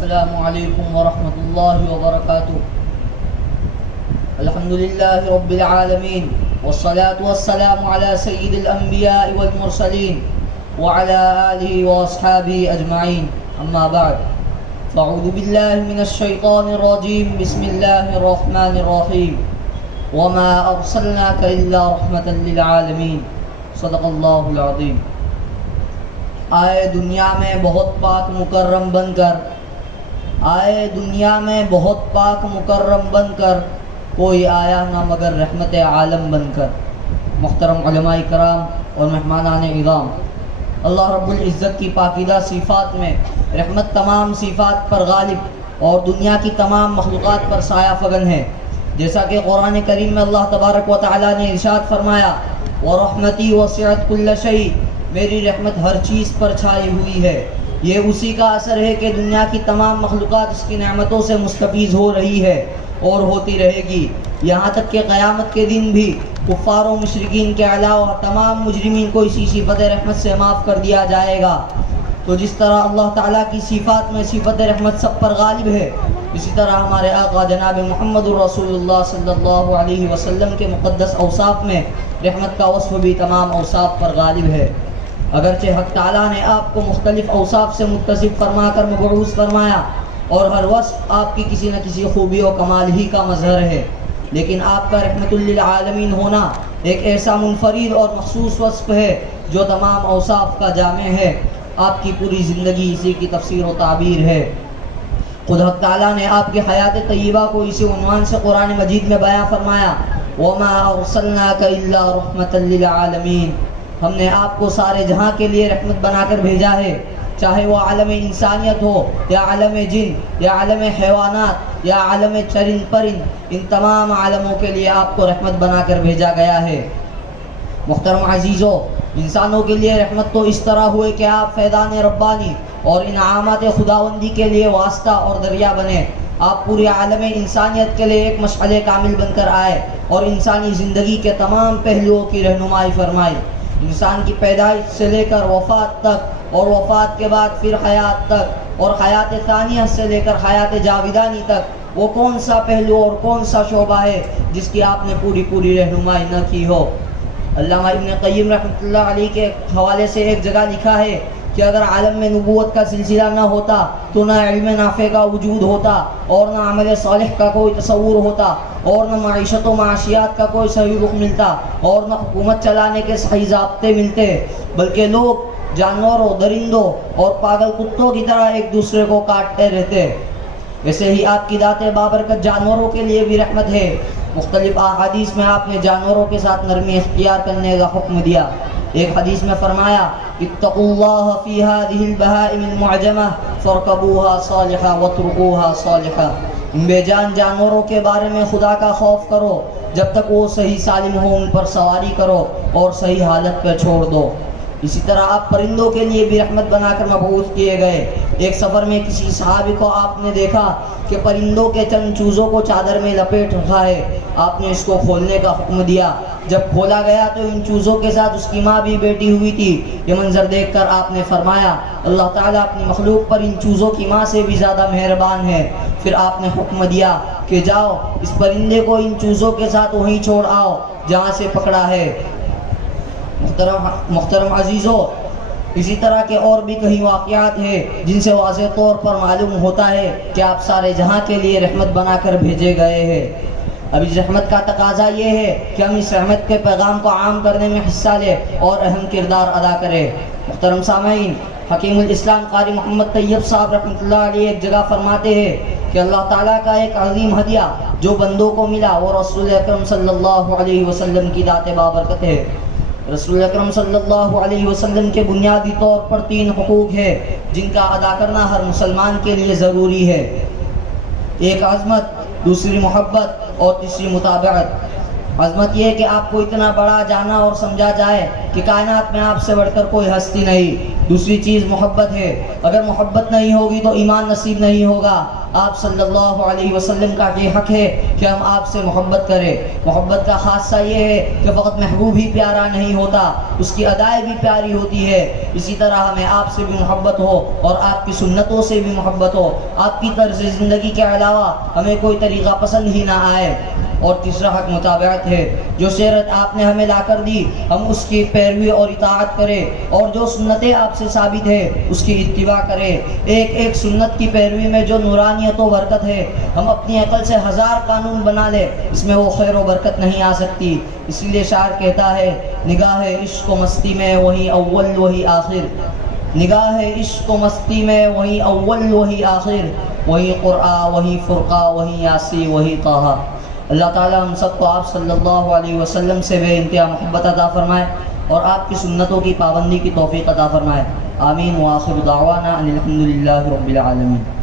السلام علیکم ورحمۃ اللہ وبرکاتہ۔ الحمد للہ رب العالمین والصلاة والسلام علی سید الانبیاء والمرسلین وعلی آلہ واصحابہ اجمعین، اما بعد فاعوذ باللہ من الشیطان الرجیم، بسم اللہ الرحمن الرحیم، وما ارسلناک الا رحمۃ للعالمین، صدق اللہ العظیم۔ آئے دنیا میں بہت پاک مکرم بن کر، آئے دنیا میں بہت پاک مکرم بن کر، کوئی آیا نہ مگر رحمت عالم بن کر۔ محترم علماء کرام اور مہمانان اعظام، اللہ رب العزت کی پاکیزہ صفات میں رحمت تمام صفات پر غالب اور دنیا کی تمام مخلوقات پر سایہ فگن ہے، جیسا کہ قرآن کریم میں اللہ تبارک و تعالیٰ نے ارشاد فرمایا، وَرَحْمَتِي وَسِعَتْ كُلَّ شَيْءٍ، میری رحمت ہر چیز پر چھائی ہوئی ہے۔ یہ اسی کا اثر ہے کہ دنیا کی تمام مخلوقات اس کی نعمتوں سے مستفیض ہو رہی ہے اور ہوتی رہے گی، یہاں تک کہ قیامت کے دن بھی کفار و مشرکین کے علاوہ تمام مجرمین کو اسی صفت رحمت سے معاف کر دیا جائے گا۔ تو جس طرح اللہ تعالیٰ کی صفات میں صفت رحمت سب پر غالب ہے، اسی طرح ہمارے آقا جناب محمد الرسول اللہ صلی اللہ علیہ وسلم کے مقدس اوصاف میں رحمت کا وصف بھی تمام اوصاف پر غالب ہے۔ اگرچہ حق تعالیٰ نے آپ کو مختلف اوصاف سے متصف فرما کر مبعوث فرمایا اور ہر وصف آپ کی کسی نہ کسی خوبی و کمال ہی کا مظہر ہے، لیکن آپ کا رحمت للعالمین ہونا ایک ایسا منفرد اور مخصوص وصف ہے جو تمام اوصاف کا جامع ہے۔ آپ کی پوری زندگی اسی کی تفسیر و تعبیر ہے۔ خود حق تعالیٰ نے آپ کی حیات طیبہ کو اسی عنوان سے قرآن مجید میں بیان فرمایا، وَمَا أَرْسَلْنَاكَ إِلَّا رَحْمَةً لِّلْعَالَمِينَ، ہم نے آپ کو سارے جہاں کے لیے رحمت بنا کر بھیجا ہے، چاہے وہ عالم انسانیت ہو یا عالم جن یا عالم حیوانات یا عالم چرند پرند، ان تمام عالموں کے لیے آپ کو رحمت بنا کر بھیجا گیا ہے۔ محترم عزیزو، انسانوں کے لیے رحمت تو اس طرح ہوئے کہ آپ فیضان ربانی اور انعامات خداوندی کے لیے واسطہ اور دریا بنے۔ آپ پورے عالم انسانیت کے لیے ایک مشعل کامل بن کر آئے اور انسانی زندگی کے تمام پہلوؤں کی رہنمائی فرمائی۔ انسان کی پیدائش سے لے کر وفات تک اور وفات کے بعد پھر حیات تک اور حیات ثانیہ سے لے کر حیات جاودانی تک، وہ کون سا پہلو اور کون سا شعبہ ہے جس کی آپ نے پوری رہنمائی نہ کی ہو؟ علامہ ابن قیم رحمۃ اللہ علیہ کے حوالے سے ایک جگہ لکھا ہے کہ اگر عالم میں نبوت کا سلسلہ نہ ہوتا تو نہ علم نافع کا وجود ہوتا اور نہ عمل صالح کا کوئی تصور ہوتا اور نہ معیشت و معاشیات کا کوئی صحیح رخ ملتا اور نہ حکومت چلانے کے صحیح ضابطے ملتے، بلکہ لوگ جانوروں، درندوں اور پاگل کتوں کی طرح ایک دوسرے کو کاٹتے رہتے۔ ویسے ہی آپ کی ذات بابرکت جانوروں کے لیے بھی رحمت ہے۔ مختلف احادیث میں آپ نے جانوروں کے ساتھ نرمی اختیار کرنے کا حکم دیا۔ ایک حدیث میں فرمایا، اتقوا اللہ فی ہذہ البہائم المعجمہ فارکبوها صالحہ واترکوها صالحہ، ان بے جان جانوروں کے بارے میں خدا کا خوف کرو، جب تک وہ صحیح سالم ہو ان پر سواری کرو اور صحیح حالت پہ چھوڑ دو۔ اسی طرح آپ پرندوں کے لیے بھی رحمت بنا کر مبعوث کیے گئے۔ ایک سفر میں کسی صحابی کو آپ نے دیکھا کہ پرندوں کے چند چوزوں کو چادر میں لپیٹ رکھا ہے۔ آپ نے اس کو کھولنے کا حکم دیا۔ جب کھولا گیا تو ان چوزوں کے ساتھ اس کی ماں بھی بیٹھی ہوئی تھی۔ یہ منظر دیکھ کر آپ نے فرمایا، اللہ تعالیٰ اپنی مخلوق پر ان چوزوں کی ماں سے بھی زیادہ مہربان ہے۔ پھر آپ نے حکم دیا کہ جاؤ اس پرندے کو ان چوزوں کے ساتھ وہیں چھوڑ آؤ جہاں سے پکڑا ہے۔ محترم عزیزو، اسی طرح کے اور بھی کئی واقعات ہیں جن سے واضح طور پر معلوم ہوتا ہے کہ آپ سارے جہاں کے لیے رحمت بنا کر بھیجے گئے ہیں۔ اب اس رحمت کا تقاضا یہ ہے کہ ہم اس رحمت کے پیغام کو عام کرنے میں حصہ لیں اور اہم کردار ادا کریں۔ محترم سامعین، حکیم الاسلام قاری محمد طیب صاحب رحمۃ اللہ علیہ ایک جگہ فرماتے ہیں کہ اللہ تعالیٰ کا ایک عظیم ہدیہ جو بندوں کو ملا وہ رسول اکرم صلی اللہ علیہ وسلم کی ذات بابرکت ہے۔ رسول اکرم صلی اللہ علیہ وسلم کے بنیادی طور پر 3 حقوق ہیں جن کا ادا کرنا ہر مسلمان کے لیے ضروری ہے۔ ایک عظمت، دوسری محبت اور تیسری متابعت۔ عظمت یہ کہ آپ کو اتنا بڑا جانا اور سمجھا جائے کہ کائنات میں آپ سے بڑھ کر کوئی ہستی نہیں۔ دوسری چیز محبت ہے، اگر محبت نہیں ہوگی تو ایمان نصیب نہیں ہوگا، آپ صلی اللہ علیہ وسلم کا یہ حق ہے کہ ہم آپ سے محبت کریں۔ محبت کا خاصہ یہ ہے کہ فقط محبوب ہی پیارا نہیں ہوتا، اس کی ادائیں بھی پیاری ہوتی ہے۔ اسی طرح ہمیں آپ سے بھی محبت ہو اور آپ کی سنتوں سے بھی محبت ہو، آپ کی طرز زندگی کے علاوہ ہمیں کوئی طریقہ پسند ہی نہ آئے۔ اور تیسرا حق متابعت ہے، جو سیرت آپ نے ہمیں لا کر دی ہم اس کی پیروی اور اطاعت کریں، اور جو سنتیں آپ سے ثابت ہے اس کی اتباع کریں۔ ایک ایک سنت کی پیروی میں جو نورانیت و برکت ہے، ہم اپنی عقل سے 1000 قانون بنا لیں، اس میں وہ خیر و برکت نہیں آ سکتی۔ اسی لیے شاعر کہتا ہے، نگاہ عشق و مستی میں وہی اول وہی آخر، نگاہ عشق و مستی میں وہی اول وہی آخر، وہی قرآن وہی فرقہ وہی یاسی وہی طٰہٰ۔ اللہ تعالیٰ ہم سب کو آپ صلی اللہ علیہ وسلم سے بے انتہا محبت عطا فرمائے اور آپ کی سنتوں کی پابندی کی توفیق عطا فرمائے۔ آمین۔ وآخر دعوانا ان الحمد للہ رب العالمین۔